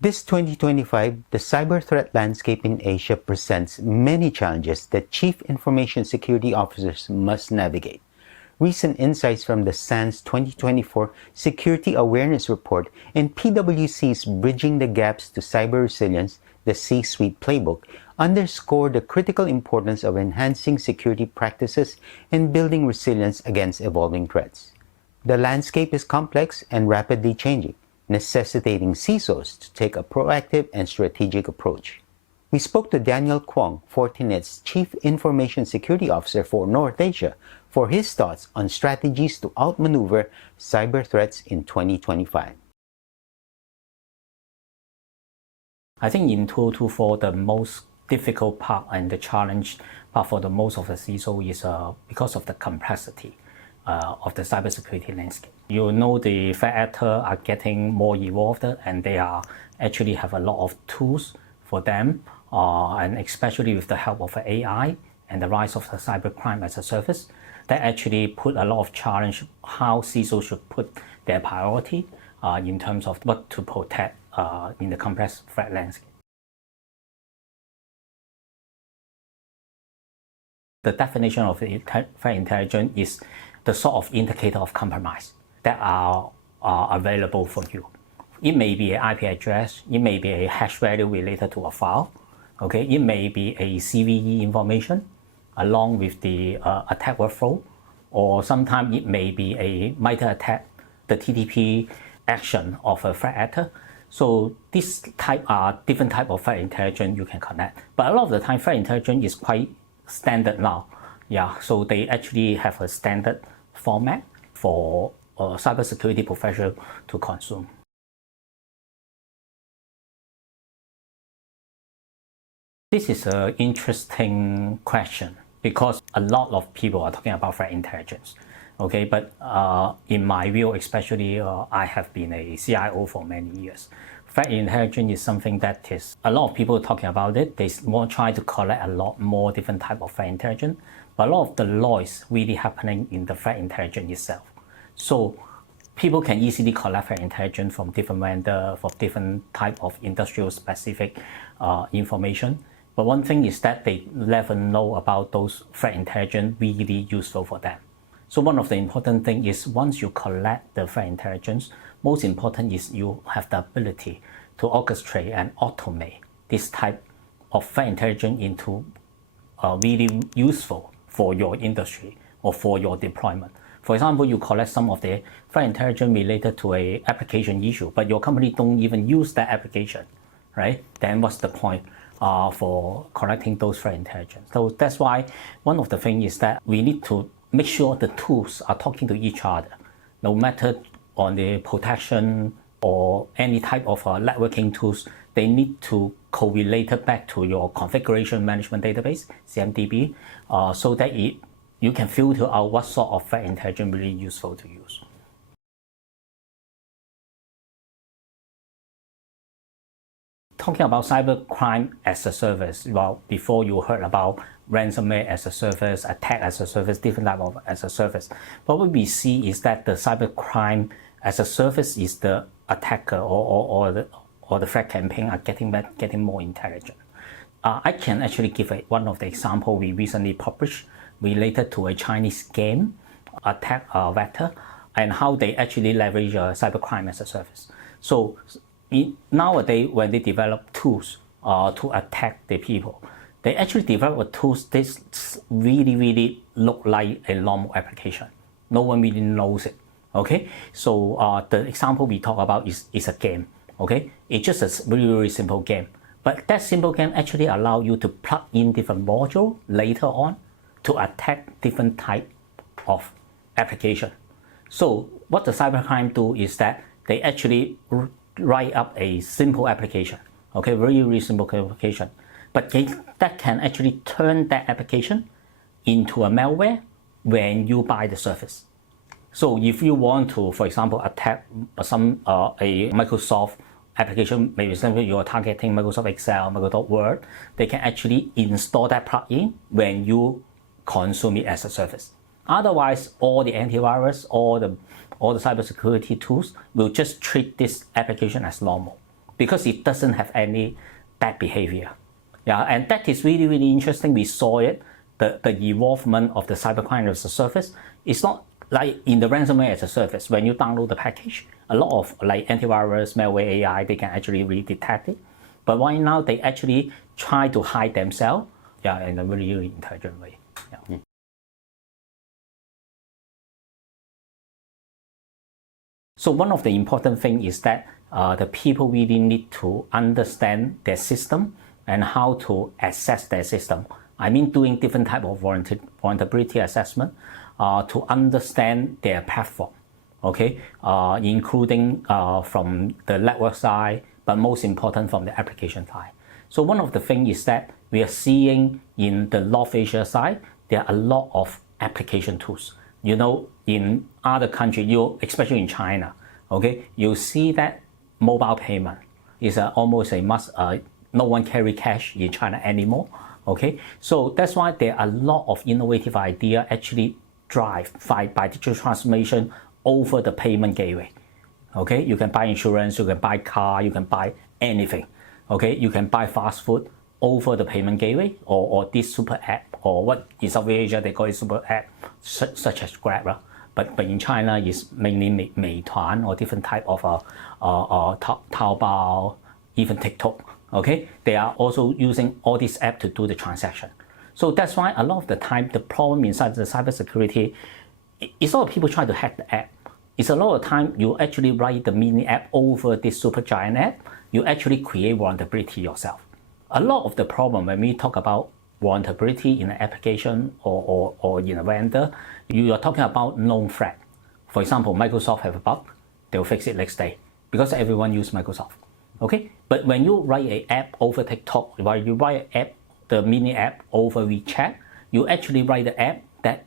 This 2025, the cyber threat landscape in Asia presents many challenges that Chief Information Security Officers must navigate. Recent insights from the SANS 2024 Security Awareness Report and PwC's Bridging the Gaps to Cyber Resilience, the C-Suite Playbook, underscore the critical importance of enhancing security practices and building resilience against evolving threats. The landscape is complex and rapidly changing, necessitating CISOs to take a proactive and strategic approach. We spoke to Daniel Kwong, Fortinet's Chief Information Security Officer for North Asia, for his thoughts on strategies to outmaneuver cyber threats in 2025. I think in 2024, the most difficult part and the challenge part for the most of the CISO is because of the complexity of the cybersecurity landscape. You know, the threat actors are getting more evolved, and they are actually have a lot of tools for them, and especially with the help of AI and the rise of the cybercrime as a service, that actually put a lot of challenge how CISO should put their priority in terms of what to protect in the complex threat landscape. The definition of threat intelligence is the sort of indicator of compromise that are available for you. It may be an IP address, it may be a hash value related to a file, okay? It may be a CVE information along with the attack workflow, or sometimes it may be a MITRE ATT&CK, the TTP action of a threat actor. So this type are different type of threat intelligence you can connect. But a lot of the time, threat intelligence is quite standard now. Yeah, so they actually have a standard format for cybersecurity professional to consume. This is an interesting question because a lot of people are talking about threat intelligence. Okay, but in my view, especially I have been a CIO for many years. Threat intelligence is something that is a lot of people talking about it. They want try to collect a lot more different type of threat intelligence, but a lot of the noise really happening in the threat intelligence itself. So people can easily collect threat intelligence from different vendors, for different type of industrial specific information. But one thing is that they never know about those threat intelligence really useful for them. So one of the important things is once you collect the threat intelligence, most important is you have the ability to orchestrate and automate this type of threat intelligence into really useful for your industry or for your deployment. For example, you collect some of the threat intelligence related to an application issue, but your company don't even use that application, right? Then what's the point for collecting those threat intelligence? So that's why one of the things is that we need to make sure the tools are talking to each other, no matter on the protection or any type of networking tools. They need to correlate it back to your configuration management database, CMDB, so that you can filter out what sort of threat intelligence really useful to use. Talking about cybercrime as a service, well, before you heard about ransomware as a service, attack as a service, different type of as a service. But what we see is that the cybercrime as a service is the attacker or the threat campaign are getting more intelligent. I can actually give one of the example we recently published related to a Chinese game attack vector and how they actually leverage cybercrime as a service. So nowadays, when they develop tools to attack the people, they actually develop tools that really look like a normal application. No one really knows it. Okay, so the example we talk about is a game. Okay, it's just a very simple game. But that simple game actually allows you to plug in different modules later on to attack different type of application. So what the cybercrime do is that they actually write up a simple application. Okay, very simple application. But that can actually turn that application into a malware when you buy the service. So if you want to, for example, attack a Microsoft application, maybe simply you're targeting Microsoft Excel, Microsoft Word, they can actually install that plugin when you consume it as a service. Otherwise, all the antivirus, all the cybersecurity tools will just treat this application as normal. because it doesn't have any bad behavior. Yeah, and that is really, really interesting. We saw it, the evolvement of the cybercrime as a service. It's not like in the ransomware as a service. When you download the package, a lot of like antivirus, malware, AI, they can actually really detect it. But right now, they actually try to hide themselves, yeah, in a really, really intelligent way. Yeah. So one of the important things is that the people really need to understand their system and how to assess their system. I mean, doing different type of vulnerability assessment to understand their platform, okay, including from the network side, but most important from the application side. So one of the things is that we are seeing in the North Asia side, there are a lot of application tools. You know, in other countries, especially in China, okay, you see that mobile payment is almost a must. No one carry cash in China anymore. Okay, so that's why there are a lot of innovative ideas actually drive by digital transformation over the payment gateway. Okay, you can buy insurance, you can buy car, you can buy anything. Okay, you can buy fast food over the payment gateway or this super app, or what in South Asia they call it super app, such as Grab. But in China, it's mainly Meituan or different type of Taobao, even TikTok. Okay, they are also using all these apps to do the transaction. So that's why a lot of the time the problem inside the cybersecurity is a lot of people try to hack the app. It's a lot of time you actually write the mini app over this super giant app. You actually create vulnerability yourself. A lot of the problem when we talk about vulnerability in an application or in a vendor, you are talking about known threat. For example, Microsoft have a bug, they'll fix it next day because everyone use Microsoft. Okay, but when you write an app over TikTok, while you write an app, the mini app over WeChat, you actually write the app that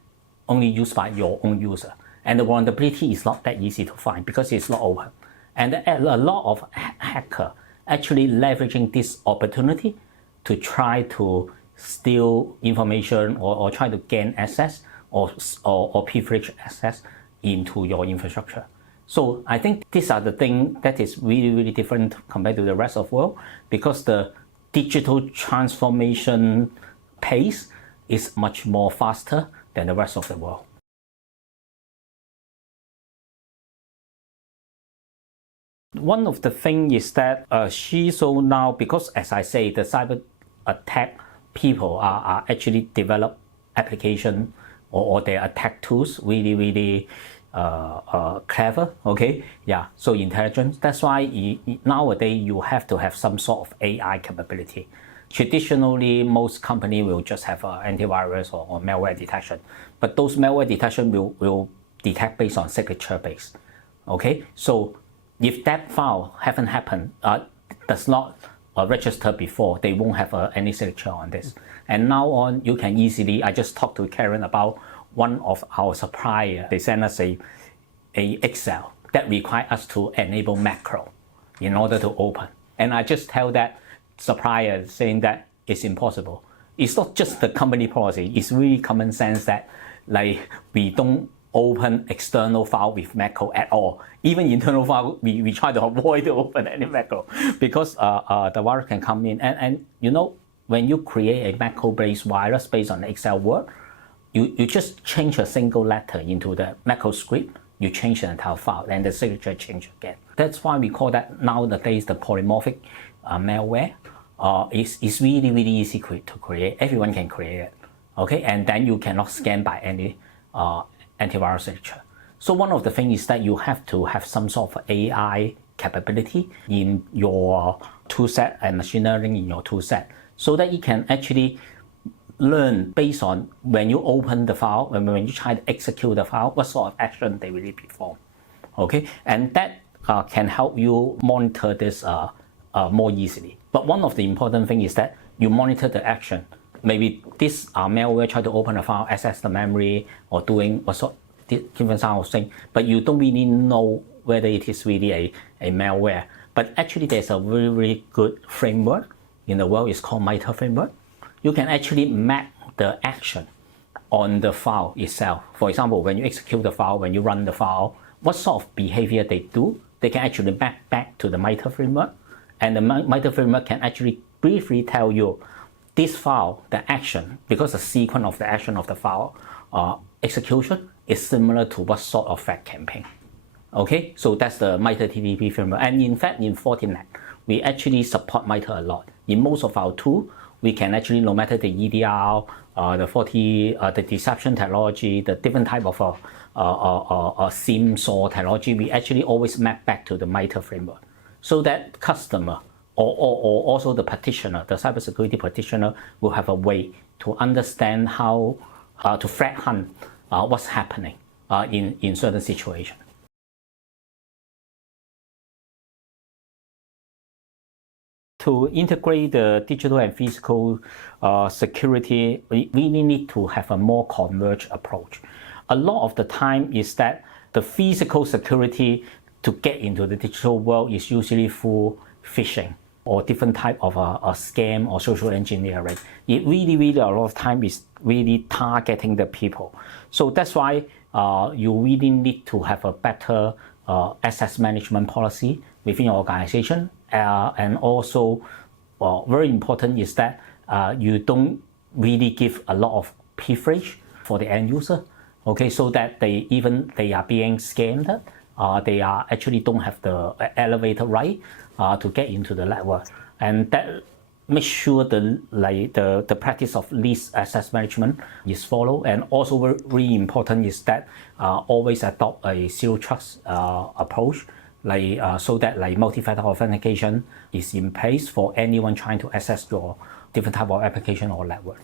only used by your own user. And the vulnerability is not that easy to find because it's not open. And a lot of hackers actually leveraging this opportunity to try to steal information or try to gain access or privilege access into your infrastructure. So I think these are the things that is really, really different compared to the rest of the world because the digital transformation pace is much more faster than the rest of the world. One of the things is that CISO now, because as I say, the cyber attack people are actually develop application or their attack tools really, really clever, okay, yeah, so intelligent. That's why nowadays you have to have some sort of AI capability. Traditionally, most companies will just have antivirus or malware detection, but those malware detection will detect based on signature base, okay. So if that file haven't happened, does not register before, they won't have any signature on this. And now on, you can easily, I just talked to Karen about one of our suppliers. They send us a Excel that require us to enable macro in order to open. And I just tell that supplier saying that it's impossible. It's not just the company policy, it's really common sense that like we don't open external file with macro at all. Even internal file, we try to avoid to open any macro because the virus can come in. And you know, when you create a macro-based virus based on Excel word, you just change a single letter into the macro script, you change the entire file, and the signature change again. That's why we call that nowadays the polymorphic malware. It's really, really easy to create. Everyone can create it, okay? And then you cannot scan by any antivirus signature. So one of the things is that you have to have some sort of AI capability in your toolset and machine learning in your toolset so that you can actually learn based on when you open the file, when you try to execute the file, what sort of action they really perform, okay? And that can help you monitor this more easily. But one of the important things is that you monitor the action. Maybe this malware try to open a file, access the memory, or doing what sort different sort of thing, but you don't really know whether it is really a malware. But actually there's a very, very good framework in the world, it's called MITRE framework. You can actually map the action on the file itself. For example, when you execute the file, when you run the file, what sort of behavior they do, they can actually map back to the MITRE framework and the MITRE framework can actually briefly tell you this file, the action, because the sequence of the action of the file execution is similar to what sort of threat campaign. Okay, so that's the MITRE TTP framework. And in fact, in Fortinet, we actually support MITRE a lot. In most of our tools, we can actually, no matter the EDR, the deception technology, the different type of SIM SAW technology, we actually always map back to the MITRE framework, so that customer or also the practitioner, the cybersecurity practitioner, will have a way to understand how to threat hunt what's happening in certain situations. To integrate the digital and physical security, we really need to have a more converged approach. A lot of the time is that the physical security to get into the digital world is usually through phishing or different type of a scam or social engineering. It really a lot of time is really targeting the people. So that's why you really need to have a better access management policy within your organization. And also, very important is that you don't really give a lot of privilege for the end user. Okay, so that they are being scammed, they are actually don't have the elevator right to get into the network, and that makes sure the practice of least access management is followed. And also very important is that always adopt a zero trust approach, so that multi-factor authentication is in place for anyone trying to access your different type of application or network.